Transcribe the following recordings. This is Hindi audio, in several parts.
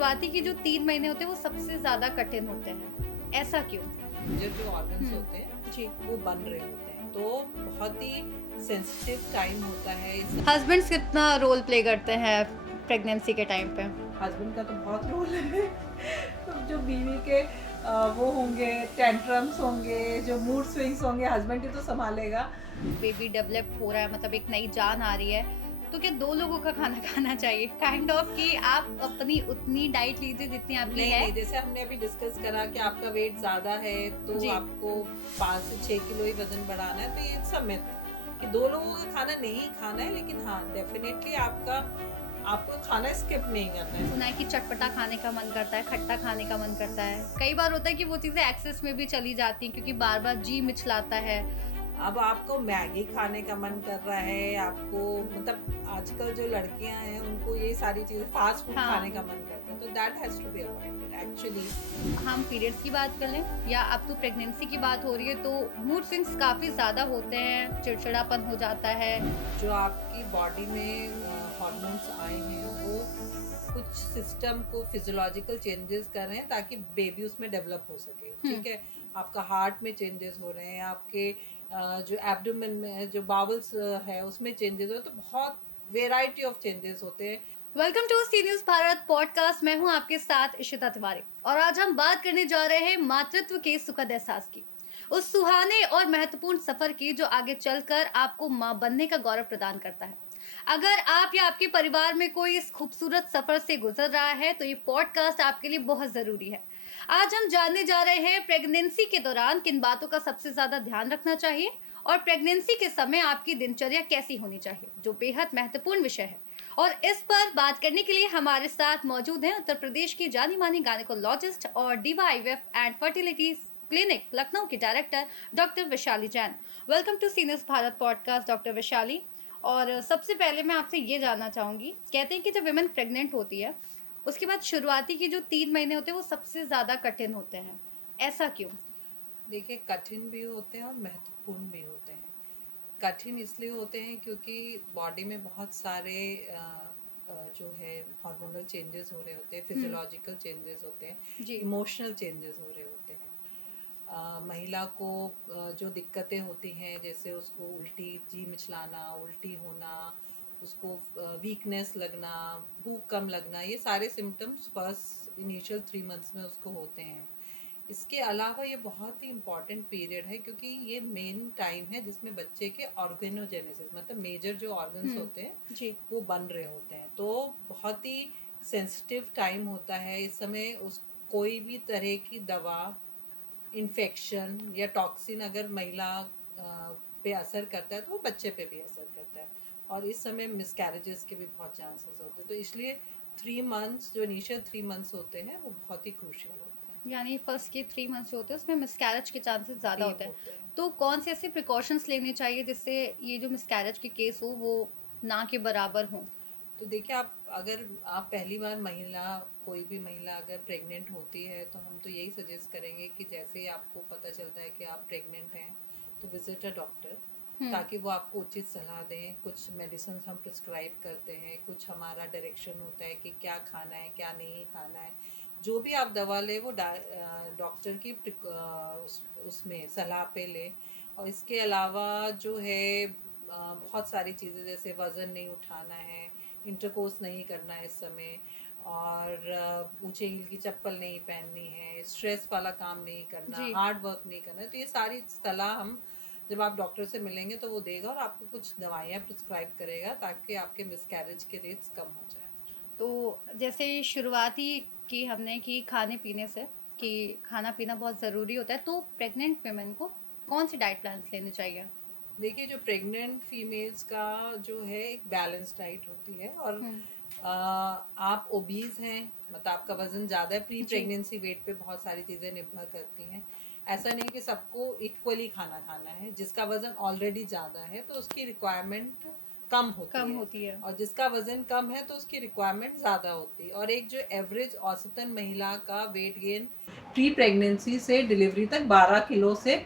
शुरुआती के जो 3 महीने होते हैं वो सबसे ज़्यादा कठिन होते हैं। ऐसा क्यों? जो ऑर्गन्स होते हुँ, हैं जी। वो बन रहे होते हैं, तो बहुत ही सेंसिटिव टाइम होता है इस। हस्बैंड्स कितना रोल प्ले करते हैं प्रेगनेंसी के टाइम पे? हस्बैंड का तो बहुत रोल है। तो जो बीवी के वो होंगे, टेंट्रम्स होंगे, जो मूड स्विंग्स होंगे, हस्बैंड ही तो संभालेगा। बेबी डेवलप हो रहा है मतलब एक नई जान आ रही है, तो क्या 2 लोगों का खाना खाना चाहिए? काइंड ऑफ कि आप अपनी उतनी डाइट लीजिए जितनी आपकी नहीं है। नहीं, जैसे हमने अभी डिस्कस करा कि आपका वेट ज़्यादा है तो जी। आपको 5 से 6 किलो ही वजन बढ़ाना है, तो ये इट्स अ मिथ कि 2 लोगों का खाना नहीं खाना है। लेकिन हाँ, डेफिनेटली आपको खाना स्किप नहीं करना है। सुना है कि चटपटा खाने का मन करता है, खट्टा खाने का मन करता है। कई बार होता है कि वो चीज़ें एक्सेस में भी चली जाती हैं क्योंकि बार-बार जी मिचलाता है। अब आपको मैगी खाने का मन कर रहा है, आपको मतलब आजकल जो लड़कियां हैं उनको ये सारी चीजें फास्ट फूड खाने का हाँ, मन करता है, तो that has to be avoided actually. हम पीरियड्स की बात कर लें या अब तो प्रेगनेंसी की बात हो रही है तो मूड स्विंग्स काफ़ी ज़्यादा होते हैं, चिड़चिड़ापन हो जाता है। जो आपकी बॉडी में हार्मोन्स आए हैं वो कुछ सिस्टम को फिजियोलॉजिकल चेंजेस कर रहे हैं ताकि बेबी उसमें डेवलप हो सके, हुँ। ठीक है। आपका हार्ट में चेंजेस हो रहे हैं, आपके जो एब्डोमेन में जो बावल्स है उसमें चेंजेस हो रहे हैं, तो बहुत वेराइटी ऑफ चेंजेस होते हैं। Welcome to C news Bharat podcast. मैं हूं आपके साथ इशिता तिवारी और आज हम बात करने जा रहे हैं मातृत्व के सुखद एहसास की, उस सुहाने और महत्वपूर्ण सफर की जो आगे चलकर आपको मां बनने का गौरव प्रदान करता है। अगर आप या आपके परिवार में कोई इस खूबसूरत सफर से गुजर रहा है तो ये पॉडकास्ट आपके लिए बहुत जरूरी है। आज हम जानने जा रहे हैं प्रेगनेंसी के दौरान किन बातों का सबसे ज्यादा ध्यान रखना चाहिए और प्रेगनेंसी के समय आपकी दिनचर्या कैसी होनी चाहिए, जो बेहद महत्वपूर्ण विषय है। और इस पर बात करने के लिए हमारे साथ मौजूद हैं उत्तर प्रदेश की जानी मानी गायकोलॉजिस्ट और Diva IVF and fertility clinic Lucknow की director doctor Vaishali Jain. Welcome to seniors Bharat podcast doctor Vaishali. और सबसे पहले मैं आपसे ये जानना चाहूंगी, कहते हैं कि जब विमेन प्रेग्नेंट होती है उसके बाद शुरुआती के जो 3 महीने होते हैं वो सबसे ज्यादा कठिन होते हैं। ऐसा क्यों? देखिए, कठिन भी होते हैं और महत्वपूर्ण भी होते हैं। कठिन इसलिए होते हैं क्योंकि बॉडी में बहुत सारे जो है हार्मोनल चेंजेस हो रहे होते हैं, हम्म। फिजियोलॉजिकल चेंजेस होते हैं, जी। इमोशनल चेंजेस हो रहे होते हैं। महिला को जो दिक्कतें होती हैं, जैसे उसको उल्टी जी मिचलाना, उल्टी होना, उसको वीकनेस लगना, भूख कम लगना, ये सारे सिम्टम्स फर्स्ट इनिशियल 3 मंथ्स में उसको होते हैं। इसके अलावा ये बहुत ही इम्पॉर्टेंट पीरियड है क्योंकि ये मेन टाइम है जिसमें बच्चे के ऑर्गेनोजेनेसिस, मतलब मेजर जो ऑर्गन्स होते हैं जी। वो बन रहे होते हैं, तो बहुत ही सेंसिटिव टाइम होता है इस समय। उस कोई भी तरह की दवा, इन्फेक्शन या टॉक्सिन अगर महिला पे असर करता है तो वो बच्चे पे भी असर करता है, और इस समय मिसकैरेजेस के भी बहुत चांसेस होते हैं, तो इसलिए 3 मंथ्स, जो इनिशियल 3 मंथ्स होते हैं वो बहुत ही क्रूशियल होते हैं। यानी फर्स्ट के 3 मंथ्स जो होते हैं उसमें मिसकैरेज के चांसेस ज़्यादा डीप होते हैं। होते हैं। तो कौन से ऐसे प्रिकॉशंस लेने चाहिए जिससे ये जो मिसकैरेज के केस हो वो ना के बराबर हों? तो देखिए, अगर आप पहली बार महिला, कोई भी महिला अगर प्रेग्नेंट होती है तो हम तो यही सजेस्ट करेंगे कि जैसे ही आपको पता चलता है कि आप प्रेग्नेंट हैं तो विजिट अ डॉक्टर, हुँ। ताकि वो आपको उचित सलाह दें। कुछ मेडिसिन हम प्रिस्क्राइब करते हैं, कुछ हमारा डायरेक्शन होता है कि क्या खाना है क्या नहीं खाना है। जो भी आप दवा लें वो डॉक्टर की उसमें सलाह पे लें। और इसके अलावा जो है बहुत सारी चीज़ें, जैसे वज़न नहीं उठाना है, इंटरकोर्स नहीं करना है इस समय, और ऊंचे हील की चप्पल नहीं पहननी है, स्ट्रेस वाला काम नहीं करना, जी। हार्ड वर्क नहीं करना है। तो ये सारी सलाह हम जब आप डॉक्टर से मिलेंगे तो वो देगा और आपको कुछ दवाइयाँ प्रिस्क्राइब करेगा ताकि आपके मिसकैरेज के रेट्स कम हो जाए। तो जैसे शुरुआती की हमने कि खाने-पीने से कि खाना-पीना बहुत ज़रूरी होता है, तो प्रेग्नेंट वुमेन को कौन-सी डाइट प्लान्स लेने चाहिए? देखिए, जो प्रेग्नेंट फीमेल्स का जो है एक बैलेंस डाइट होती है, और हुँ। आप ओबीज हैं, मतलब आपका वजन ज़्यादा है, प्री जी। प्रेगनेंसी वेट पे बहुत सारी चीज़ें निर्भर करती हैं। ऐसा नहीं कि सबको इक्वली खाना खाना है। जिसका वजन ऑलरेडी ज़्यादा है तो उसकी रिक्वायरमेंट कम होती कम है, होती है। और जिसका वजन कम है तो उसकी रिक्वायरमेंट ज़्यादा होती है। और एक जो एवरेज औसतन महिला का वेट गेन प्री प्रेगनेंसी से डिलीवरी तक 12 किलो से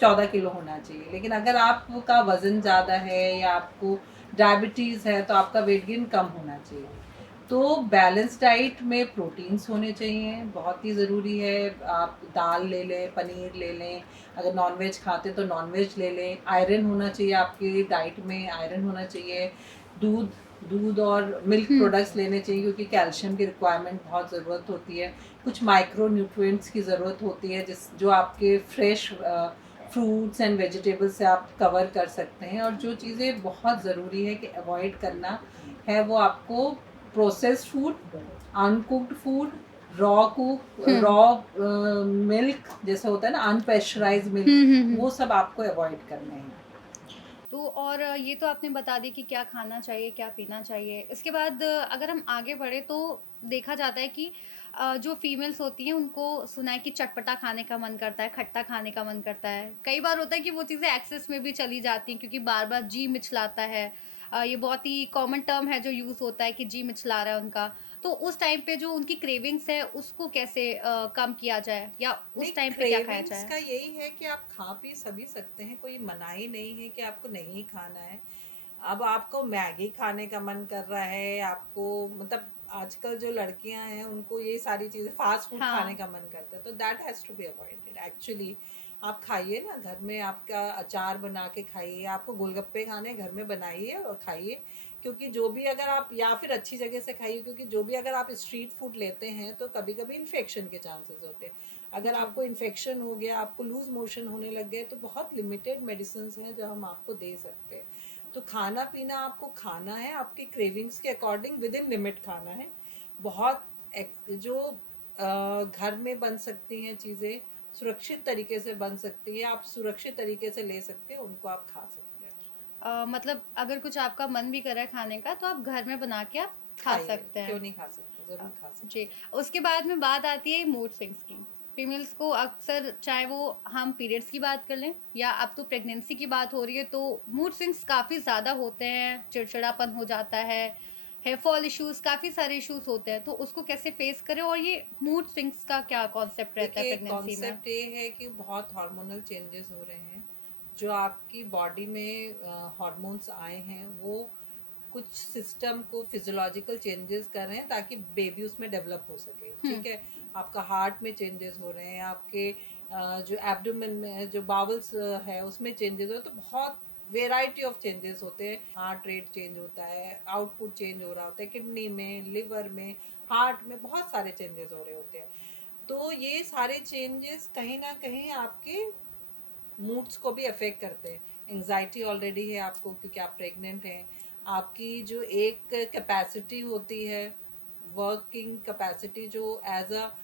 14 किलो होना चाहिए। लेकिन अगर आपका वज़न ज़्यादा है या आपको डायबिटीज़ है तो आपका वेट गेन कम होना चाहिए। तो बैलेंस डाइट में प्रोटीन्स होने चाहिए, बहुत ही ज़रूरी है। आप दाल ले लें, पनीर ले लें, अगर नॉनवेज खाते तो नॉनवेज ले लें। आयरन होना चाहिए आपकी डाइट में, आयरन होना चाहिए। दूध दूध और मिल्क हम्म। प्रोडक्ट्स लेने चाहिए क्योंकि कैल्शियम की रिक्वायरमेंट बहुत ज़रूरत होती है। कुछ माइक्रो न्यूट्रिएंट्स की ज़रूरत होती है जो आपके फ्रेश फ्रूट्स एंड वेजिटेबल्स से आप कवर कर सकते हैं। और जो चीज़ें बहुत ज़रूरी है कि अवॉइड करना है वो आपको processed food, uncooked food, raw milk जैसे होता है ना, अनपेस्चराइज्ड मिल्क, हम्म। वो सब आपको अवॉइड करने हैं। तो और ये तो आपने बता दी कि क्या खाना चाहिए, क्या पीना चाहिए। इसके बाद अगर हम आगे बढ़े तो देखा जाता है कि जो फीमेल्स होती हैं उनको सुना है कि चटपटा खाने का मन करता है, खट्टा खाने का मन करता है। कई बार होता है कि वो चीज़ें एक्सेस में भी चली जाती हैं क्योंकि बार-बार जी मिचलाता है। ये बहुत ही कॉमन टर्म है जो यूज़ होता है कि जी मिचला रहा है उनका। तो उस टाइम पे जो उनकी क्रेविंग्स है उसको कैसे कम किया जाए या नहीं, उस टाइम पे क्या खाया क्रेविंग्स जाए? का यही है कि आप खा पी सभी सकते हैं, कोई मनाही नहीं है कि आपको नहीं खाना है। अब आपको मैगी खाने का मन कर रहा है, आपको मतलब आजकल जो लड़कियां हैं उनको ये सारी चीज़ें फास्ट फूड खाने हाँ। का मन करता है, तो that has to be avoided actually. आप खाइए ना, घर में आपका अचार बना के खाइए, आपको गोलगप्पे खाने घर में बनाइए और खाइए। क्योंकि जो भी अगर आप, या फिर अच्छी जगह से खाइए, क्योंकि जो भी अगर आप स्ट्रीट फूड लेते हैं तो कभी कभी इन्फेक्शन के चांसेस होते हैं। अगर जी। आपको इन्फेक्शन हो गया, आपको लूज मोशन होने लग गए, तो बहुत लिमिटेड मेडिसिन हैं जो हम आपको दे सकते हैं। तो खाना पीना आपको खाना है, आपकी क्रेविंग्स के अकॉर्डिंग विद इन लिमिट खाना है। बहुत जो घर में बन सकती हैं चीज़ें, सुरक्षित तरीके से बन सकती है, आप सुरक्षित तरीके से ले सकते हैं, उनको आप खा सकते हैं। मतलब अगर कुछ आपका मन भी कर रहा है खाने का तो आप घर में बना के आप खा खाइए, सकते क्यों हैं। नहीं खा सकते, ज़रूर अ, खा सकते जी। हैं। उसके बाद में बात आती है मूड स्विंग्स की। फीमेल्स को अक्सर चाहे वो हम पीरियड्स की बात कर लें या अब तो प्रेगनेंसी की बात हो रही है तो मूड स्विंग्स काफ़ी ज़्यादा होते हैं, चिड़चिड़ापन हो जाता है, हेयर फॉल इश्यूज़ काफ़ी सारे इश्यूज़ होते हैं। तो उसको कैसे फेस करें और ये मूड स्विंग्स का क्या कॉन्सेप्ट रहता है देखिए, प्रेगनेंसी में? कॉन्सेप्ट ये है कि बहुत हार्मोनल चेंजेस हो रहे हैं। जो आपकी बॉडी में हार्मोन्स आए हैं वो कुछ सिस्टम को फिजियोलॉजिकल चेंजेस कर रहे हैं ताकि बेबी उसमें डेवलप हो सके, हुँ। ठीक है। आपका हार्ट में चेंजेस हो रहे हैं, आपके जो एब्डोमेन में जो बावल्स है उसमें चेंजेस हो रहे हैं। तो बहुत वेराइटी ऑफ चेंजेस होते हैं। हार्ट रेट चेंज होता है, आउटपुट चेंज हो रहा होता है, किडनी में, लिवर में, हार्ट में बहुत सारे चेंजेस हो रहे होते हैं। तो ये सारे चेंजेस कहीं ना कहीं आपके मूड्स को भी अफेक्ट करते हैं। एंजाइटी ऑलरेडी है आपको क्योंकि आप प्रेग्नेंट हैं। आपकी जो एक कैपेसिटी होती है, वर्किंग कैपेसिटी, जो as a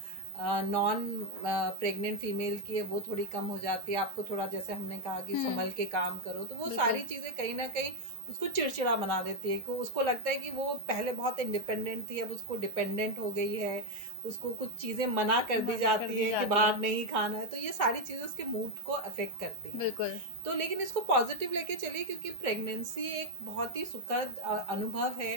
non pregnant female की है, वो थोड़ी कम हो जाती है। आपको थोड़ा, जैसे हमने कहा कि हुँ, संभल के काम करो, तो वो सारी बिल्कुल। चीज़ें कहीं ना कहीं उसको चिड़चिड़ा बना देती है। कि उसको लगता है कि वो पहले बहुत इंडिपेंडेंट थी, अब उसको डिपेंडेंट हो गई है, उसको कुछ चीज़ें मना कर दी मना कर जाती दी है कि जाती है। बाहर नहीं खाना है। तो ये सारी चीज़ें उसके मूड को अफेक्ट करती हैं। बिल्कुल। तो लेकिन इसको पॉजिटिव लेके चलिए, क्योंकि प्रेगनेंसी एक बहुत ही सुखद अनुभव है।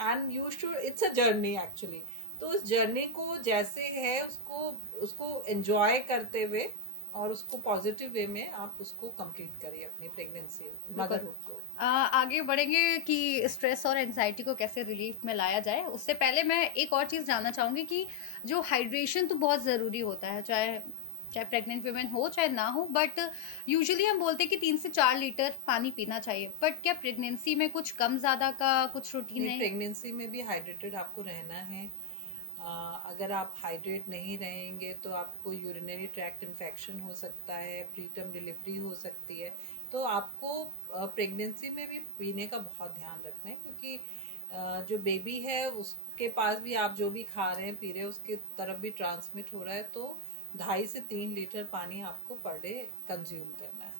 And you should, it's a journey actually. तो उस जर्नी को जैसे है उसको उसको एंजॉय करते हुए और उसको पॉजिटिव वे में आप उसको कंप्लीट करिए, अपनी प्रेगनेंसी बिल्कुल। मदरहुड को। आगे बढ़ेंगे कि स्ट्रेस और एंग्ज़ायटी को कैसे रिलीफ़ में लाया जाए। उससे पहले मैं एक और चीज़ जानना चाहूँगी कि जो हाइड्रेशन तो बहुत ज़रूरी होता है, चाहे चाहे प्रेग्नेंट वुमेन हो, चाहे ना हो, बट यूजुअली हम बोलते हैं कि 3 से 4 लीटर पानी पीना चाहिए। बट क्या प्रेगनेंसी में कुछ कम-ज़्यादा का कुछ रूटीन नहीं, है? प्रेगनेंसी में भी हाइड्रेटेड आपको रहना है। अगर आप हाइड्रेट नहीं रहेंगे तो आपको यूरिनरी ट्रैक्ट इन्फेक्शन हो सकता है, प्रीटर्म डिलीवरी हो सकती है। तो आपको प्रेगनेंसी में भी पीने का बहुत ध्यान रखना है, क्योंकि जो बेबी है उसके पास भी आप जो भी खा रहे हैं पी रहे हैं उसके तरफ भी ट्रांसमिट हो रहा है। तो 2.5 से 3 लीटर पानी आपको पर डे कंज्यूम करना है।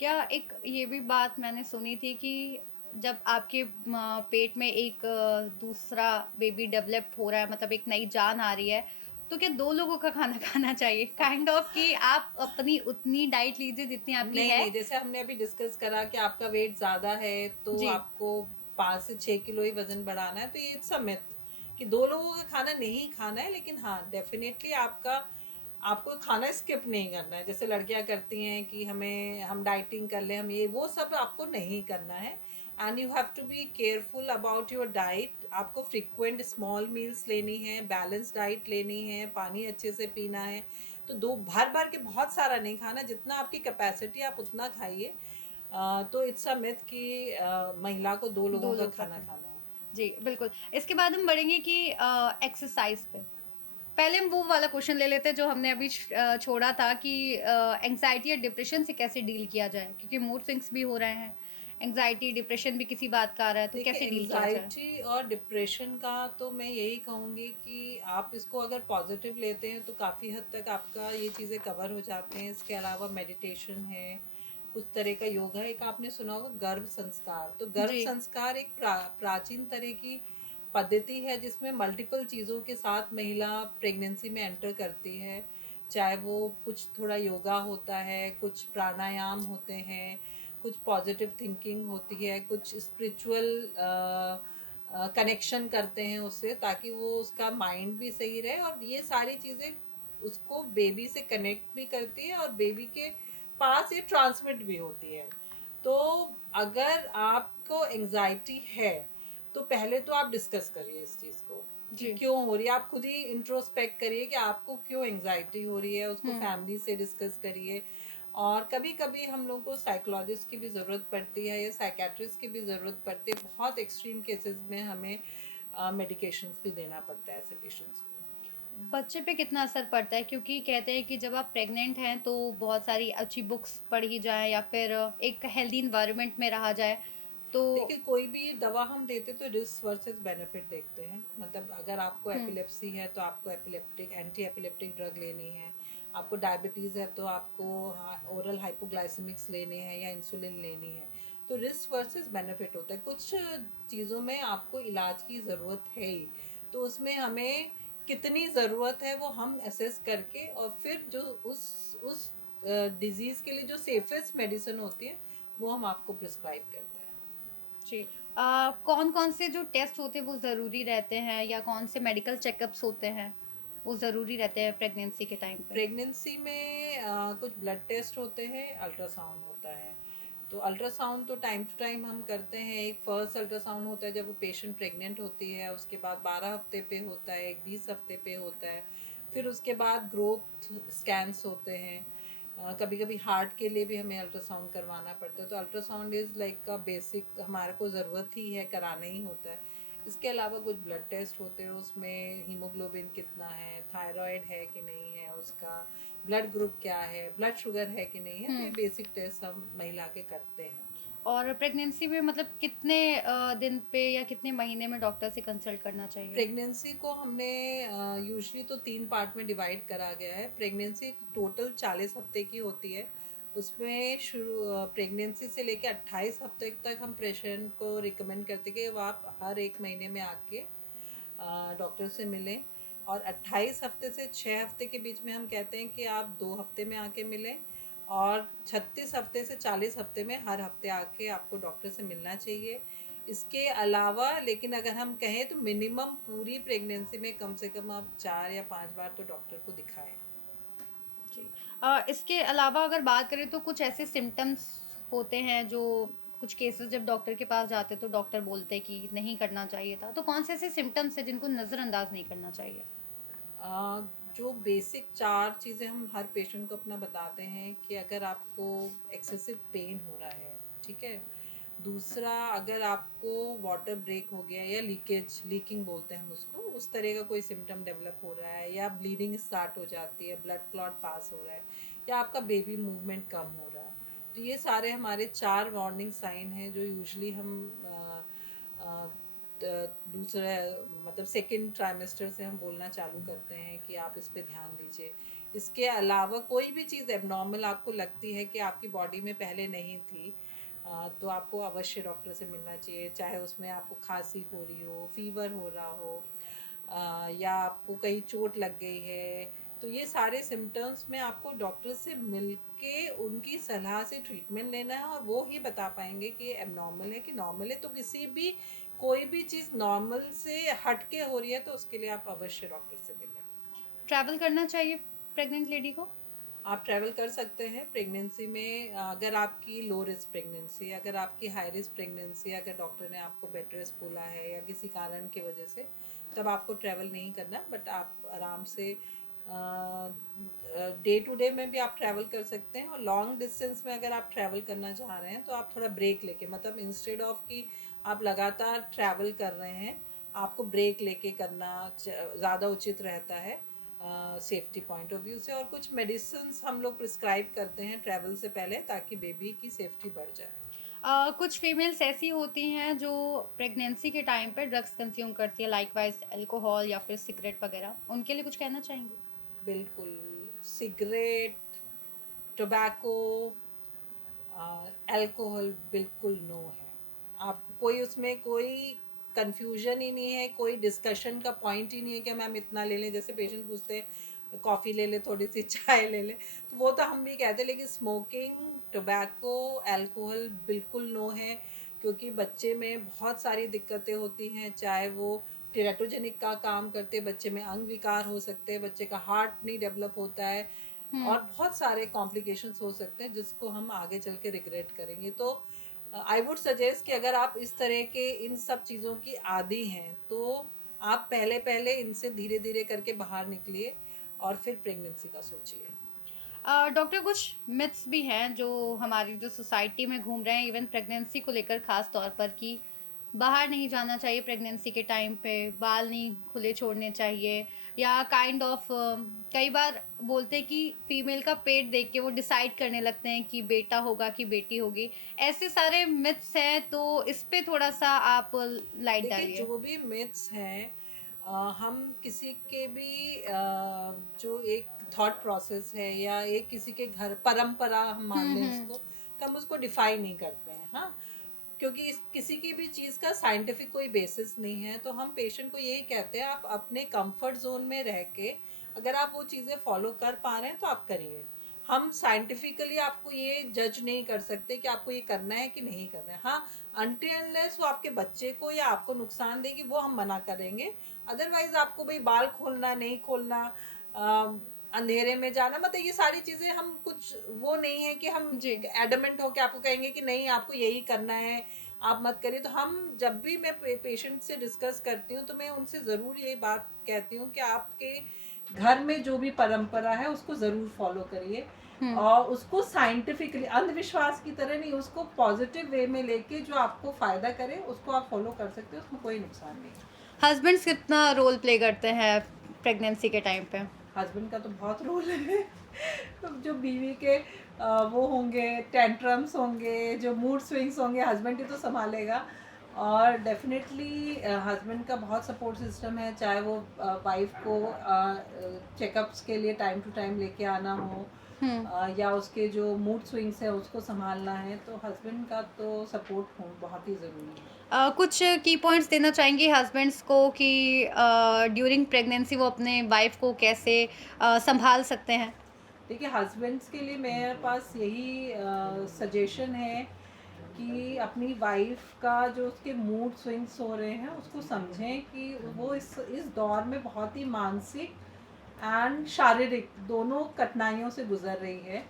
क्या एक ये भी बात मैंने सुनी थी कि जब आपके पेट में एक दूसरा बेबी डेवलप हो रहा है मतलब एक नई जान आ रही है, तो क्या 2 लोगों का खाना खाना चाहिए? काइंड ऑफ कि आप अपनी उतनी डाइट लीजिए जितनी आपकी नहीं है। नहीं, जैसे हमने अभी डिस्कस करा कि आपका वेट ज़्यादा है तो जी, आपको 5 से 6 किलो ही वजन बढ़ाना है, तो ये इट्स अ मिथ कि 2 लोगों का खाना नहीं खाना है। लेकिन हाँ, डेफिनेटली आपको खाना स्किप नहीं करना है, जैसे लड़कियां करती हैं कि हम डाइटिंग कर लें, हम ये वो सब आपको नहीं करना है। And you have to be careful about your diet. आपको फ्रिक्वेंट स्मॉल मील्स लेनी है, बैलेंस डाइट लेनी है, पानी अच्छे से पीना है. तो दो भर भर के बहुत सारा नहीं खाना, जितना आपकी कैपेसिटी आप उतना खाइए. तो इट्स अ मिथ कि महिला को दो लोगों दो का लोग का खाना खाना। खाना है. जी, बिल्कुल। इसके बाद हम बढ़ेंगे कि एक्सरसाइज़ पे। पहले हम वो वाला क्वेश्चन ले लेते हैं जो हमने अभी छोड़ा था कि एंग्ज़ायटी या डिप्रेशन से कैसे डील किया जाए? क्योंकि मूड स्विंग्स भी हो रहे हैं, एंग्ज़ायटी, डिप्रेशन भी किसी बात का आ रहा है, तो देखिए, कैसे डील किया जाए? एंजाइटी और डिप्रेशन का तो मैं यही कहूँगी कि आप इसको अगर पॉजिटिव लेते हैं तो काफ़ी हद तक आपका ये चीज़ें कवर हो जाते हैं. इसके अलावा मेडिटेशन है, कुछ तरह का योगा है. एक आपने सुना होगा गर्भ संस्कार. तो गर्भ जी, संस्कार एक प्राचीन तरह की पद्धति है जिसमें मल्टीपल चीज़ों के साथ महिला प्रेगनेंसी में एंटर करती है. चाहे वो कुछ थोड़ा योगा होता है, कुछ प्राणायाम होते हैं, कुछ पॉजिटिव थिंकिंग होती है, कुछ स्पिरिचुअल कनेक्शन करते हैं उससे, ताकि वो उसका माइंड भी सही रहे. और ये सारी चीज़ें उसको बेबी से कनेक्ट भी करती है और बेबी के पास ये ट्रांसमिट भी होती है. तो अगर आपको एंजाइटी है तो पहले तो आप डिस्कस करिए इस चीज़ को कि जी। क्यों हो रही है. आप खुद ही इंट्रोस्पेक्ट करिए कि आपको क्यों एंजाइटी हो रही है, उसको हुँ, फैमिली से डिस्कस करिए. और कभी कभी हम लोग को साइकोलॉजिस्ट की भी ज़रूरत पड़ती है या साइकेट्रिस्ट की भी ज़रूरत पड़ती है. बहुत एक्सट्रीम केसेस में हमें मेडिकेशंस भी देना पड़ता है ऐसे पेशेंट्स को. बच्चे पे कितना असर पड़ता है? क्योंकि कहते हैं कि जब आप प्रेग्नेंट हैं, तो बहुत सारी अच्छी बुक्स पढ़ी जाएँ या फिर एक हेल्दी एनवायरनमेंट में रहा जाए, तो देखिए, कोई भी दवा हम देते तो रिस्क वर्सेस बेनिफिट देखते हैं. मतलब अगर आपको हुँ, एपिलेप्सी है तो आपको एपिलेप्टिक एंटी एपिलेप्टिक ड्रग लेनी है. आपको डायबिटीज़ है तो आपको ओरल हाइपोग्लाइसेमिक्स लेने हैं या इंसुलिन लेनी है. तो रिस्क वर्सेस बेनिफिट होता है. कुछ चीज़ों में आपको इलाज की ज़रूरत है ही, तो उसमें हमें कितनी ज़रूरत है वो हम असेस करके और फिर जो उस डिज़ीज़ के लिए जो सेफेस्ट मेडिसिन होती है वो हम आपको प्रिस्क्राइब करते हैं. जी। कौन-कौन से जो टेस्ट होते हैं, वो ज़रूरी रहते हैं या कौन से मेडिकल चेकअप्स होते हैं, वो ज़रूरी रहते हैं प्रेगनेंसी के टाइम पे? प्रेगनेंसी में कुछ ब्लड टेस्ट होते हैं, अल्ट्रासाउंड होता है. तो अल्ट्रासाउंड तो टाइम टू टाइम हम करते हैं. एक फर्स्ट अल्ट्रासाउंड होता है जब वो पेशेंट प्रेग्नेंट होती है, उसके बाद 12 हफ्ते पे होता है, एक 20 हफ्ते पे होता है. फिर उसके बाद ग्रोथ स्कैन्स होते हैं. कभी कभी हार्ट के लिए भी हमें अल्ट्रासाउंड करवाना पड़ता है. तो अल्ट्रासाउंड इज़ लाइक का बेसिक हमारे को ज़रूरत ही है, कराना ही होता है. इसके अलावा कुछ ब्लड टेस्ट होते हैं, उसमें हीमोग्लोबिन कितना है, थायराइड है कि नहीं है, उसका ब्लड ग्रुप क्या है, ब्लड शुगर है कि नहीं है. तो ये हुँ। बेसिक टेस्ट हम महिला के करते हैं. और प्रेगनेंसी में मतलब कितने दिन पे या कितने महीने में डॉक्टर से कंसल्ट करना चाहिए? प्रेगनेंसी को हमने यूजुअली तो 3 पार्ट में डिवाइड करा गया है. प्रेगनेंसी टोटल 40 हफ्ते की होती है. उसमें शुरू प्रेगनेंसी से लेकर 28 हफ्ते तक हम पेशेंट को रिकमेंड करते हैं कि वो आप हर एक महीने में आके डॉक्टर से मिलें. और 28 हफ्ते से 6 हफ्ते के बीच में हम कहते हैं कि आप 2 हफ्ते में आके मिलें. और 36 हफ्ते से 40 हफ्ते में हर हफ्ते आके आपको डॉक्टर से मिलना चाहिए. इसके अलावा लेकिन अगर हम कहें तो मिनिमम पूरी प्रेगनेंसी में कम से कम आप 4 या 5 बार तो डॉक्टर को दिखाएं. जी। इसके अलावा अगर बात करें तो कुछ ऐसे सिम्पटम्स होते हैं जो कुछ केसेस जब डॉक्टर के पास जाते हैं तो डॉक्टर बोलते हैं कि नहीं करना चाहिए था। तो कौन से ऐसे सिम्पटम्स हैं जिनको नज़रअंदाज नहीं करना चाहिए? आ, जो बेसिक 4 चीज़ें हम हर पेशेंट को अपना बताते हैं कि अगर आपको एक्सेसिव पेन हो रहा है, ठीक है. दूसरा, अगर आपको वाटर ब्रेक हो गया या लीकेज, लीकिंग बोलते हैं हम उसको, उस तरह का कोई सिम्टम डेवलप हो रहा है, या ब्लीडिंग स्टार्ट हो जाती है, ब्लड क्लॉट पास हो रहा है, या आपका बेबी मूवमेंट कम हो रहा है. तो ये सारे हमारे 4 वार्निंग साइन हैं जो यूजुअली हम अ, दूसरे मतलब सेकेंड ट्राइमेस्टर से हम बोलना चालू करते हैं कि आप इस पे ध्यान दीजिए. इसके अलावा कोई भी चीज़ एबनॉर्मल आपको लगती है कि आपकी बॉडी में पहले नहीं थी, तो आपको अवश्य डॉक्टर से मिलना चाहिए. चाहे उसमें आपको खांसी हो रही हो, फीवर हो रहा हो, या आपको कहीं चोट लग गई है. तो ये सारे सिम्टम्स में आपको डॉक्टर से मिलके उनकी सलाह से ट्रीटमेंट लेना है, और वो ही बता पाएंगे कि ये एबनॉर्मल है कि नॉर्मल है. तो किसी भी कोई भी चीज़ नॉर्मल से हट के हो रही है तो उसके लिए आप अवश्य डॉक्टर से मिलें. ट्रैवल करना चाहिए प्रेग्नेंट लेडी को? आप ट्रैवल कर सकते हैं प्रेगनेंसी में, अगर आपकी लो रिस्क प्रेगनेंसी, अगर आपकी हाई रिस्क प्रेगनेंसी, अगर डॉक्टर ने आपको बेड रेस्ट बोला है या किसी कारण की वजह से, तब आपको ट्रैवल नहीं करना। बट आप आराम से डे टू डे में भी आप ट्रैवल कर सकते हैं। और लॉन्ग डिस्टेंस में अगर आप ट्रैवल करना चाह रहे हैं तो आप थोड़ा ब्रेक लेके, मतलब इंस्टेड ऑफ कि आप लगातार ट्रैवल कर रहे हैं, आपको ब्रेक लेके करना ज़्यादा उचित रहता है सेफ्टी पॉइंट ऑफ व्यू से। और कुछ मेडिसिन हम लोग प्रिस्क्राइब करते हैं ट्रैवल से पहले, ताकि बेबी की सेफ्टी बढ़ जाए। कुछ फीमेल्स ऐसी होती हैं जो प्रेगनेंसी के टाइम पे ड्रग्स कंज्यूम करती है, लाइकवाइज अल्कोहल या फिर सिगरेट वगैरह, उनके लिए कुछ कहना चाहेंगे? बिल्कुल, सिगरेट, टोबैको, अल्कोहल बिल्कुल नो है। आप कोई उसमें कोई कंफ्यूजन ही नहीं है, कोई डिस्कशन का पॉइंट ही नहीं है कि मैम इतना ले लें। जैसे पेशेंट पूछते हैं कॉफ़ी ले ले, थोड़ी सी चाय ले ले, तो वो तो हम भी कहते हैं, लेकिन स्मोकिंग, टोबैको, अल्कोहल बिल्कुल नो है। क्योंकि बच्चे में बहुत सारी दिक्कतें होती हैं, चाहे वो टेराटोजेनिक का काम करते, बच्चे में अंग विकार हो सकते हैं, बच्चे का हार्ट नहीं डेवलप होता है, और बहुत सारे कॉम्प्लिकेशंस हो सकते हैं जिसको हम आगे चल के रिग्रेट करेंगे। तो आई वुड सजेस्ट कि अगर आप इस तरह के इन सब चीज़ों की आदी हैं तो आप पहले पहले इनसे धीरे धीरे करके बाहर निकलिए और फिर प्रेगनेंसी का सोचिए। डॉक्टर, कुछ मिथ्स भी हैं जो हमारी जो सोसाइटी में घूम रहे हैं, इवन प्रेगनेंसी को लेकर खास तौर पर, कि बाहर नहीं जाना चाहिए प्रेगनेंसी के टाइम पे, बाल नहीं खुले छोड़ने चाहिए, या काइंड ऑफ कई बार बोलते हैं कि फीमेल का पेट देख के वो डिसाइड करने लगते हैं कि बेटा होगा कि बेटी होगी। ऐसे सारे मिथ्स हैं, तो इस पे थोड़ा सा आप लाइट देखिए, डालिए। जो भी मिथ्स हैं, हम किसी के भी जो एक थॉट प्रोसेस है या एक किसी के घर परंपरा हम मान लें हम्म। उसको, तो हम उसको डिफाइन नहीं करते हैं। हाँ, क्योंकि इस किसी की भी चीज़ का साइंटिफिक कोई बेसिस नहीं है, तो हम पेशेंट को यही कहते हैं, आप अपने कंफर्ट जोन में रह के अगर आप वो चीज़ें फॉलो कर पा रहे हैं तो आप करिए। हम साइंटिफिकली आपको ये जज नहीं कर सकते कि आपको ये करना है कि नहीं करना है। हाँ, अनटिल अनलेस वो आपके बच्चे को या आपको नुकसान देगी, वो हम मना करेंगे। अदरवाइज आपको भाई बाल खोलना नहीं खोलना, अंधेरे में जाना, मतलब ये सारी चीज़ें हम कुछ वो नहीं है कि हम जी। एडमेंट होकर आपको कहेंगे कि नहीं आपको यही करना है, आप मत करिए। तो हम जब भी मैं पेशेंट से डिस्कस करती हूँ तो मैं उनसे ज़रूर ये बात कहती हूँ कि आपके घर में जो भी परंपरा है उसको ज़रूर फॉलो करिए, और उसको साइंटिफिकली, अंधविश्वास की तरह नहीं, उसको पॉजिटिव वे में लेके जो आपको फ़ायदा करे उसको आप फॉलो कर सकते हो, उसमें कोई नुकसान नहीं है। हस्बैंड्स कितना रोल प्ले करते हैं प्रेगनेंसी के टाइम पे? हस्बैंड का तो बहुत रोल है। तो जो बीवी के वो होंगे, टेंट्रम्स होंगे, जो मूड स्विंग्स होंगे, हस्बैंड ही तो संभालेगा। और डेफिनेटली हस्बैंड का बहुत सपोर्ट सिस्टम है, चाहे वो वाइफ को चेकअप्स के लिए टाइम टू टाइम लेके आना हो, या उसके जो मूड स्विंग्स है उसको संभालना है, तो हस्बैंड का तो सपोर्ट हो बहुत ही ज़रूरी है। कुछ की पॉइंट्स देना चाहेंगी हस्बैंड्स को कि ड्यूरिंग प्रेगनेंसी वो अपने वाइफ को कैसे संभाल सकते हैं? देखिए, हस्बैंड्स के लिए मेरे पास यही सजेशन है कि अपनी वाइफ का जो उसके मूड स्विंग्स हो रहे हैं उसको समझें कि वो इस दौर में बहुत ही मानसिक एंड शारीरिक दोनों कठिनाइयों से गुजर रही है।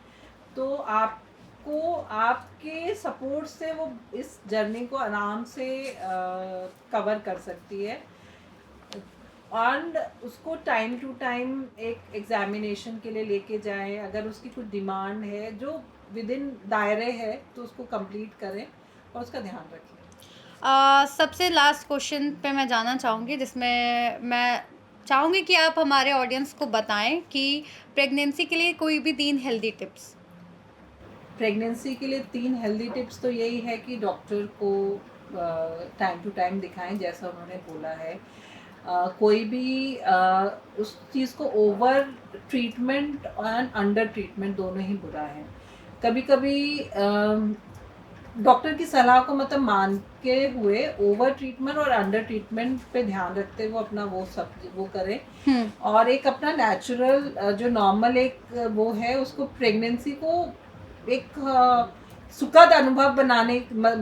तो आपको आपके सपोर्ट से वो इस जर्नी को आराम से कवर कर सकती है। एंड उसको टाइम टू टाइम एक एग्जामिनेशन के लिए लेके जाएं, अगर उसकी कुछ डिमांड है जो विद इन दायरे है तो उसको कंप्लीट करें और उसका ध्यान रखें। सबसे लास्ट क्वेश्चन पे मैं जाना चाहूँगी, जिसमें मैं चाहूँगी कि आप हमारे ऑडियंस को बताएं कि प्रेगनेंसी के लिए कोई भी 3 हेल्दी टिप्स। प्रेगनेंसी के लिए 3 हेल्दी टिप्स तो यही है कि डॉक्टर को टाइम टू टाइम दिखाएं जैसा उन्होंने बोला है। कोई भी उस चीज़ को ओवर ट्रीटमेंट और अंडर ट्रीटमेंट दोनों ही बुरा है। कभी कभी डॉक्टर की सलाह को मतलब मान के हुए ओवर ट्रीटमेंट और अंडर ट्रीटमेंट पे ध्यान रखते हुए अपना वो सब वो करें। और एक अपना नेचुरल जो नॉर्मल एक वो है उसको प्रेगनेंसी को एक सुखद अनुभव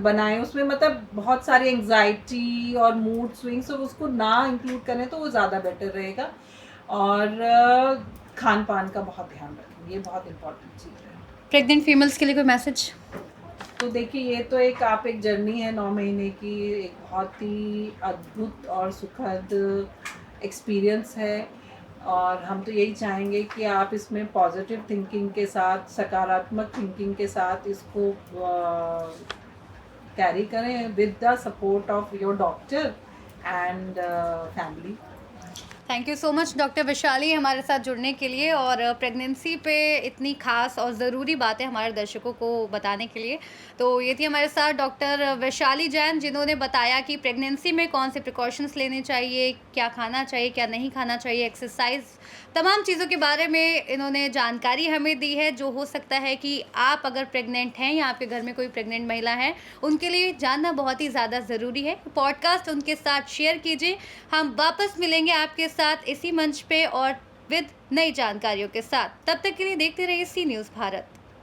बनाएं, उसमें मतलब बहुत सारी एंग्जाइटी और मूड स्विंग्स और उसको ना इंक्लूड करें तो वो ज़्यादा बेटर रहेगा। और खान पान का बहुत ध्यान रखें। ये बहुत इम्पोर्टेंट चीज़ है। प्रेग्नेंट फीमेल्स के लिए कोई मैसेज? तो देखिए, ये तो एक जर्नी है 9 महीने की, एक बहुत ही अद्भुत और सुखद एक्सपीरियंस है, और हम तो यही चाहेंगे कि आप इसमें पॉजिटिव थिंकिंग के साथ, सकारात्मक थिंकिंग के साथ इसको कैरी करें with the support of your doctor and family. Thank you so much doctor Vaishali हमारे साथ जुड़ने के लिए और प्रेगनेंसी पे इतनी खास और ज़रूरी बातें हमारे दर्शकों को बताने के लिए। तो ये थी हमारे साथ डॉक्टर वैशाली जैन, जिन्होंने बताया कि प्रेगनेंसी में कौन से प्रिकॉशंस लेने चाहिए, क्या खाना चाहिए, क्या नहीं खाना चाहिए, एक्सरसाइज, तमाम चीज़ों के बारे में इन्होंने जानकारी हमें दी है, जो हो सकता है कि आप अगर प्रेग्नेंट हैं या आपके घर में कोई प्रेग्नेंट महिला है, उनके लिए जानना बहुत ही ज़्यादा ज़रूरी है। पॉडकास्ट उनके साथ शेयर कीजिए। हम वापस मिलेंगे आपके साथ इसी मंच पे और विद नई जानकारियों के साथ। तब तक के लिए देखते रहिए सी न्यूज़ भारत।